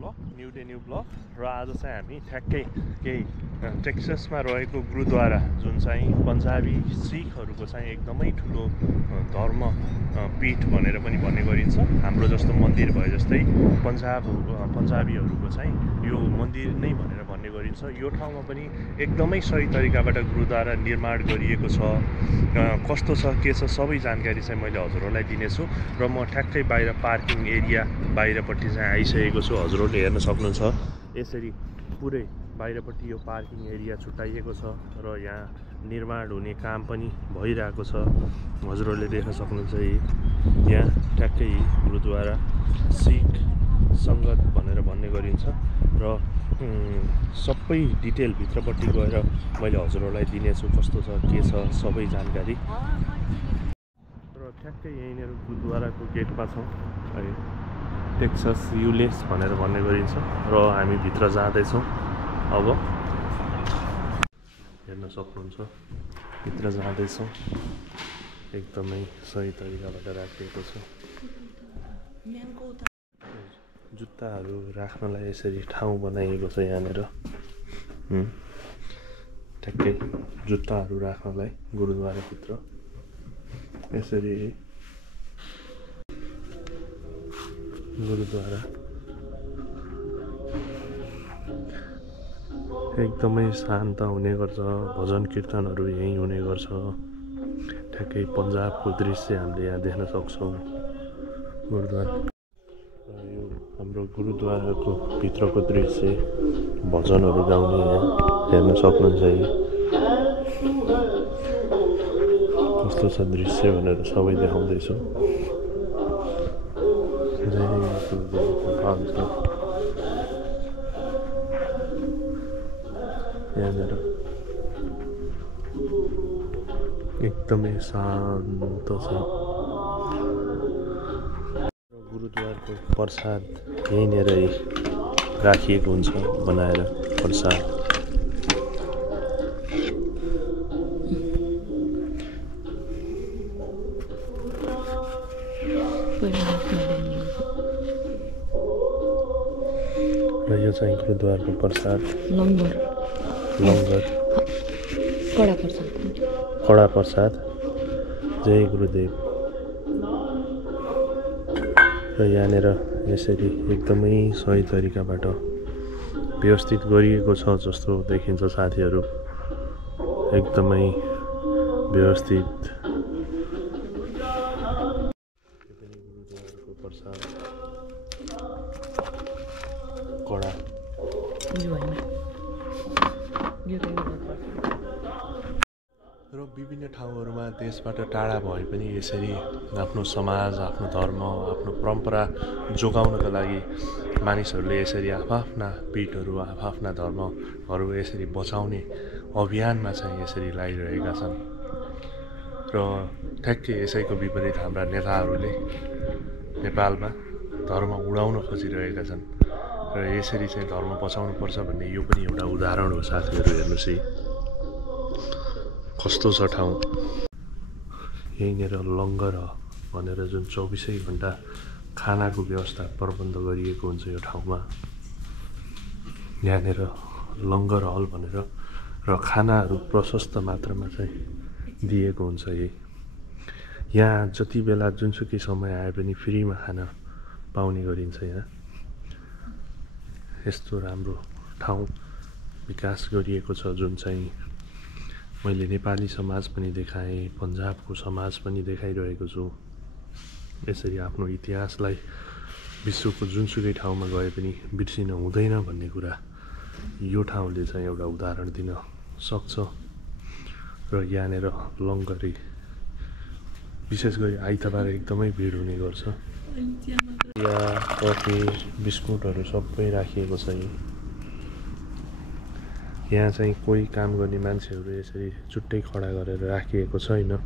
Blog new day new blog र आज चाहिँ हामी ठ्याक्कै केही टेक्सासमा रहेको गुरुद्वारा जुन चाहिँ पन्जाबी सिखहरूको चाहिँ एकदमै ठुलो धर्म पीठ भनेर पनि भन्ने गरिन्छ। हाम्रो जस्तो मन्दिर भए जस्तै पन्जाबीहरूको चाहिँ यो मन्दिर नै भनेर भन्ने गरिन्छ। यो ठाउँमा पनि एकदमै सही तरिकाबाट गुरुद्वारा निर्माण गरिएको छ। कस्तो छ के छ सबै जानकारी चाहिँ मैले हजुरहरूलाई दिनेछु र म ठ्याक्कै बाहिर पार्किङ एरिया बाहिरपट्टि चाहिँ आइसकेको छु। हजुरहरूले हेर्न सक्नुहुन्छ यसरी पुरै बाहिरपट्टि यो पार्किङ एरिया छुट्याइएको छ र यहाँ निर्माण हुने काम पनि भइरहेको छ। हजुरहरूले देख्न सक्नुहुन्छ यहाँ ठ्याक्कै गुरुद्वारा सिख सङ्गत भनेर भन्ने गरिन्छ र सबै डिटेल भित्रपट्टि गएर मैले हजुरहरूलाई दिनेछु कस्तो छ के छ सबै जानकारी। र ठ्याक्कै यहीँनिर गुरुद्वाराको गेटमा छौँ। है टेक्सास युलेस भनेर भन्ने गरिन्छ र हामी भित्र जाँदैछौँ। अब हेर्न सक्नुहुन्छ भित्र जाँदैछौँ। एकदमै सही तरिकाबाट राखिएको छ। जुत्ताहरू राख्नलाई यसरी ठाउँ बनाइएको छ यहाँनिर। ठ्याक्कै जुत्ताहरू राख्नलाई गुरुद्वाराभित्र यसरी गुरुद्वारा एकदमै शान्त हुने गर्छ। भजन कीर्तनहरू यहीँ हुने गर्छ। ठ्याक्कै पन्जाबको दृश्य हामीले यहाँ देख्न सक्छौँ। गुरुद्वारा यो हाम्रो गुरुद्वाराको भित्रको दृश्य भजनहरू गाउने यहाँ हेर्न सक्नुहुन्छ। कस्तो छ दृश्य भनेर सबै देखाउँदैछु। यहाँनिर एकदमै शान्त छ। गुरुद्वारको प्रसाद यहीँनिरै राखिएको हुन्छ बनाएर प्रसाद। र यो चाहिँ गुरुद्वारको प्रसाद लङ्गर कडा प्रसाद। जय गुरुदेव। र यहाँनिर यसरी एकदमै सही तरिकाबाट व्यवस्थित गरिएको छ जस्तो देखिन्छ साथीहरू। एकदमै व्यवस्थित गुरुद्वारको प्रसाद कडा र विभिन्न ठाउँहरूमा देशबाट टाढा भए पनि यसरी आफ्नो समाज आफ्नो धर्म आफ्नो परम्परा जोगाउनका लागि मानिसहरूले यसरी आफ्ना पीठहरू आफ्ना धर्महरू यसरी बचाउने अभियानमा चाहिँ यसरी लागिरहेका छन्। र ठ्याक्कै यसैको विपरीत हाम्रा नेताहरूले नेपालमा धर्म उडाउन खोजिरहेका छन् र यसरी चाहिँ धर्म बचाउनुपर्छ भन्ने यो पनि एउटा उदाहरण हो। साथीहरू हेर्नुहोस् है कस्तो छ ठाउँ। यहीँनिर लङ्गर भनेर जुन 24 घन्टा खानाको व्यवस्था प्रबन्ध गरिएको हुन्छ यो ठाउँमा। यहाँनिर लङ्गर हल भनेर र खानाहरू प्रशस्त मात्रामा चाहिँ दिएको हुन्छ। यहाँ जति बेला जुनसुकै समय आए पनि फ्रीमा खाना पाउने गरिन्छ। यहाँ यस्तो राम्रो ठाउँ विकास गरिएको छ जुन चाहिँ मैले नेपाली समाज पनि देखाएँ पन्जाबको समाज पनि देखाइरहेको छु। यसरी आफ्नो इतिहासलाई विश्वको जुनसुकै ठाउँमा गए पनि बिर्सिन हुँदैन भन्ने कुरा यो ठाउँले चाहिँ एउटा उदाहरण दिन सक्छ। र यहाँनिर लङ्गरी विशेष गरी आइतबार एकदमै भिड हुने गर्छ। चिया कफी बिस्कुटहरू सबै राखिएको छ। यहाँ चाहिँ कोही काम गर्ने मान्छेहरू यसरी छुट्टै खडा गरेर राखिएको छैन।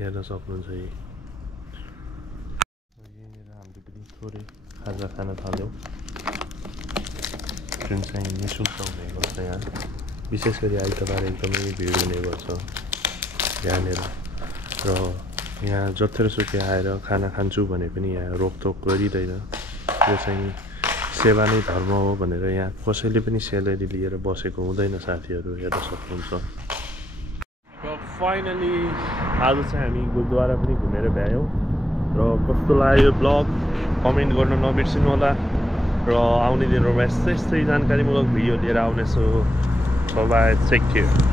हेर्न सक्नुहुन्छ। यहीँनिर हामीले पनि थोरै खाजा खान थाल्यौँ जुन चाहिँ निःशुल्क हुने गर्छ। यहाँ विशेष गरी आइतबार एकदमै भिड हुने गर्छ यहाँनिर। र यहाँ जत्रोसुकै आएर खाना खान्छु भने पनि यहाँ रोकटोक गरिँदैन। यो चाहिँ सेवा नै धर्म हो भनेर यहाँ कसैले पनि स्यालेरी लिएर बसेको हुँदैन साथीहरू, हेर्न सक्नुहुन्छ। र फाइनली आज चाहिँ हामी गुरुद्वारा पनि घुमेर भ्यायौँ र कस्तो लाग्यो यो ब्लग कमेन्ट गर्न नबिर्सिनु होला र आउने दिनहरूमा यस्तै जानकारीमूलक भिडियो लिएर आउनेछु। Bye, take care.